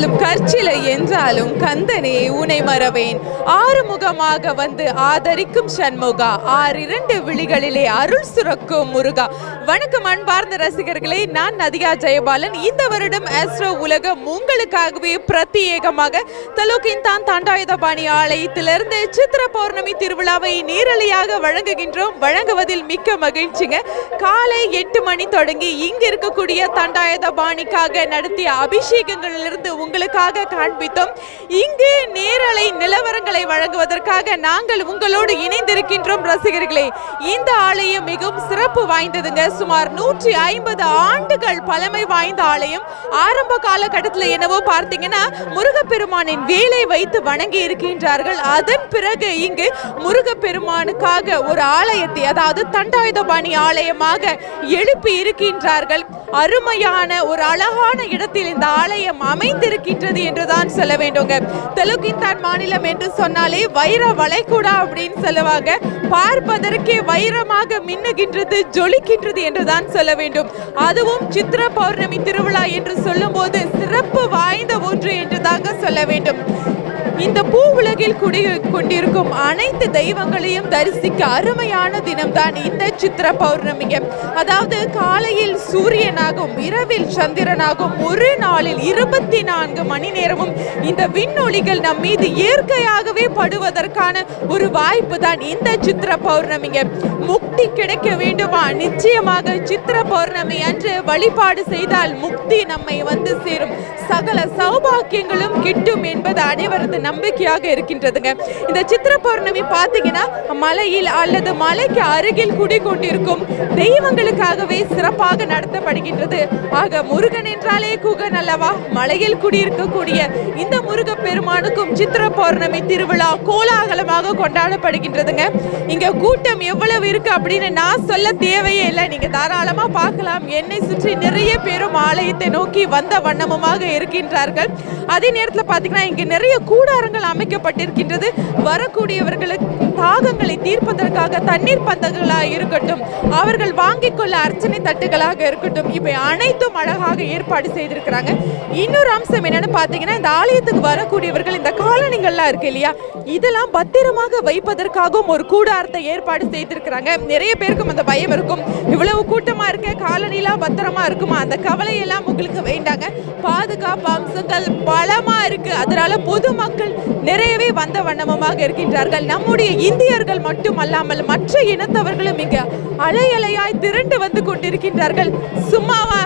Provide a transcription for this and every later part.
கண்டாலும் கற்சிலை என்றாலும் கந்தனே உனை மறவேன். ஆறுமுகமாக வந்து ஆதரிக்கும் சண்முகா, ஆறிரண்டு விழிகளிலே அருள் சுரக்கும் முருகா. வணக்கம் அன்பார்ந்த ரசிகர்களே, நான் நதியா ஜெயபாலன். இந்த வருடம் ஆஸ்ட்ரோ உலகம் உங்களுக்காகவே பிரத்யேகமாக தலோகின்தான் தண்டாயுதபாணி ஆலயத்திலிருந்து சித்திர பௌர்ணமி திருவிழாவை நேரலையாக வழங்குகின்றோம். வழங்குவதில் மிக்க மகிழ்ச்சிங்க. காலை 8 மணி தொடங்கி இங்கு இருக்கக்கூடிய தண்டாயுதபாணிக்காக நடத்திய அபிஷேகங்களிலிருந்து உங்களுக்காக காண்பித்தோம். இங்கு நேரலை நிலவரங்களை வழங்குவதற்காக நாங்கள் உங்களோடு இணைந்திருக்கின்றோம் ரசிகர்களே. இந்த ஆலயம் மிகவும் சிறப்பு வாய்ந்ததுங்க. சுமார் 150 ஆண்டுகள் பழமை வாய்ந்த ஆலயம். ஆரம்ப காலகட்டத்தில் என்னவோ பார்த்தீங்கன்னா முருகப்பெருமானின் வேலை வைத்து வணங்கி இருக்கின்றார்கள். அதன் பிறகு இங்கு முருகப்பெருமானுக்காக ஒரு ஆலயத்தை, அதாவது தண்டாயுதபாணி ஆலயமாக எழுப்பி இருக்கின்றார்கள். அருமையான ஒரு அழகான இடத்தில் இந்த ஆலயம் அமைந்திருக்கின்றது என்றுதான் சொல்ல வேண்டுங்க. தெலுங்கின்தான் மாநிலம் என்று சொன்னாலே வைர வளைகுடா அப்படின்னு சொல்லுவாங்க. பார்ப்பதற்கே வைரமாக மின்னுகின்றது, ஜொலிக்கின்றது என்றுதான் சொல்ல வேண்டும். அதுவும் சித்திர பௌர்ணமி திருவிழா என்று சொல்லும் போது சிறப்பு வாய்ந்த ஒன்று என்றுதாக சொல்ல வேண்டும். இந்த பூ உலகில் கொண்டிருக்கும் அனைத்து தெய்வங்களையும் தரிசிக்க அருமையான தினம்தான் இந்த சித்திர பௌர்ணமிங்க. அதாவது காலையில் சூரியனாகவும் இரவில் சந்திரனாகவும் ஒரு நாளில் 24 மணி நேரமும் இந்த விண்ணொளிகள் நம் மீது இயற்கையாகவே படுவதற்கான ஒரு வாய்ப்பு தான் இந்த சித்திர பௌர்ணமிங்க. முக்தி கிடைக்க வேண்டுமா? நிச்சயமாக சித்திர பௌர்ணமி அன்று வழிபாடு செய்தால் முக்தி நம்மை வந்து சேரும், சகல சௌபாக்கியங்களும் கிட்டும் என்பது அனைவரது நம்பிக்கையாக இருக்கின்றதுங்க. இந்த சித்திர பௌர்ணமி பார்த்தீங்கன்னா மலையில் அல்லது மலைக்கு அருகில் குடிகொண்டிருக்கும் தெய்வங்களுக்காகவே சிறப்பாக நடத்தப்படுகின்றது. ஆக முருகன் என்றாலே குகன் அல்லவா? மலையில் குடியிருக்கக்கூடிய இந்த முருக பெருமானுக்கும் சித்திர பௌர்ணமி திருவிழா கோலாகலமாக கொண்டாடப்படுகின்றதுங்க. இங்க கூட்டம் எவ்வளவு இருக்கு அப்படின்னு நான் சொல்ல தேவையே இல்லை. நீங்க தாராளமா பார்க்கலாம். என்னை சுற்றி நிறைய பேரும் ஆலயத்தை நோக்கி வந்த வண்ணமுமாக இருக்கின்றார்கள். அதே நேரத்தில் பார்த்தீங்கன்னா இங்க நிறைய கூடாரங்கள் அமைக்கப்பட்டிருக்கின்றது. வரக்கூடியவர்களுக்கு தாகங்களை தீர்ப்பதற்காக தண்ணீர் பந்தங்களாக இருக்கட்டும், அவர்கள் வாங்கிக் கொள்ள அர்ச்சனை தட்டுகளாக இருக்கட்டும், இவை அனைத்தும் அழகாக ஏற்பாடு செய்திருக்கிறாங்க. இன்னொரு அம்சம் என்னன்னு பார்த்தீங்கன்னா, இந்த ஆலயத்துக்கு வரக்கூடியவர்கள் இந்த காலணிகள்லாம் இருக்கு இல்லையா, இதெல்லாம் பத்திரமாக வைப்பதற்காகவும் ஒரு கூடாரத்தை ஏற்பாடு செய்திருக்கிறாங்க. நிறைய பேருக்கும் அந்த பயம் இருக்கும், இவ்வளவு கூட்டமா இருக்க காலணிலாம் பத்திரமா இருக்குமா? அந்த கவலை எல்லாம் உங்களுக்கு வேண்டாங்க. பாதுகாப்பு அம்சங்கள் பலமா இருக்கு. அதனால பொதுமக்கள் நிறையவே வந்த வண்ணமாக இருக்கின்றார்கள். நம்முடைய இந்தியர்கள் மட்டுமல்லாமல் மற்ற இனத்தவர்களும் இங்க அலையலையாய் திரண்டு வந்து கொண்டிருக்கின்றார்கள். சும்மாவா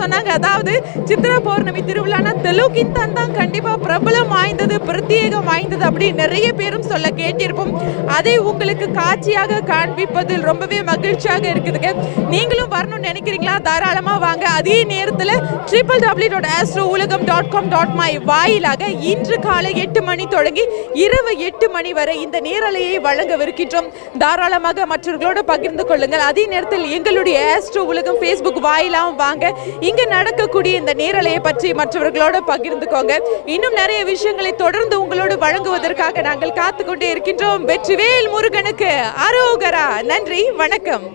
சொன்னாங்க. அதாவது சித்திர பௌர்ணமி திருவிழானா தெலுங்கின்தான் தான் கண்டிப்பா பிரபலம் வாய்ந்தது, பிரத்யேகம் வாய்ந்தது அப்படி நிறைய பேரும் சொல்ல கேட்டிருப்போம். அதை உங்களுக்கு காட்சியாக காண்பிப்பதில் ரொம்பவே மகிழ்ச்சியாக இருக்குதுங்க. நீங்களும் வரணும்னு நினைக்கிறீங்களா? தாராளமா வாங்க. அதே நேரத்தில் www.astroulagam.com.my வாயிலாக இன்று காலை 8 மணி தொடங்கி இரவு 8 மணி வரை இந்த நேரலையை வழங்கவிருக்கின்றோம். தாராளமாக மற்றவர்களோடு பகிர்ந்து கொள்ளுங்கள். அதே நேரத்தில் எங்களுடைய ஆஸ்ட்ரோ உலகம் Facebook வாயிலாகவும் வாங்க. இங்க நடக்கக்கூடிய இந்த நேரலையை பற்றி மற்றவர்களோடு பகிர்ந்துக்கோங்க. இன்னும் நிறைய விஷயங்களை தொடர்ந்து உங்களோடு வழங்குவதற்காக நாங்கள் காத்துக்கொண்டே இருக்கின்றோம். வெற்றிவேல் முருகனுக்கு அரோகரா. நன்றி, வணக்கம்.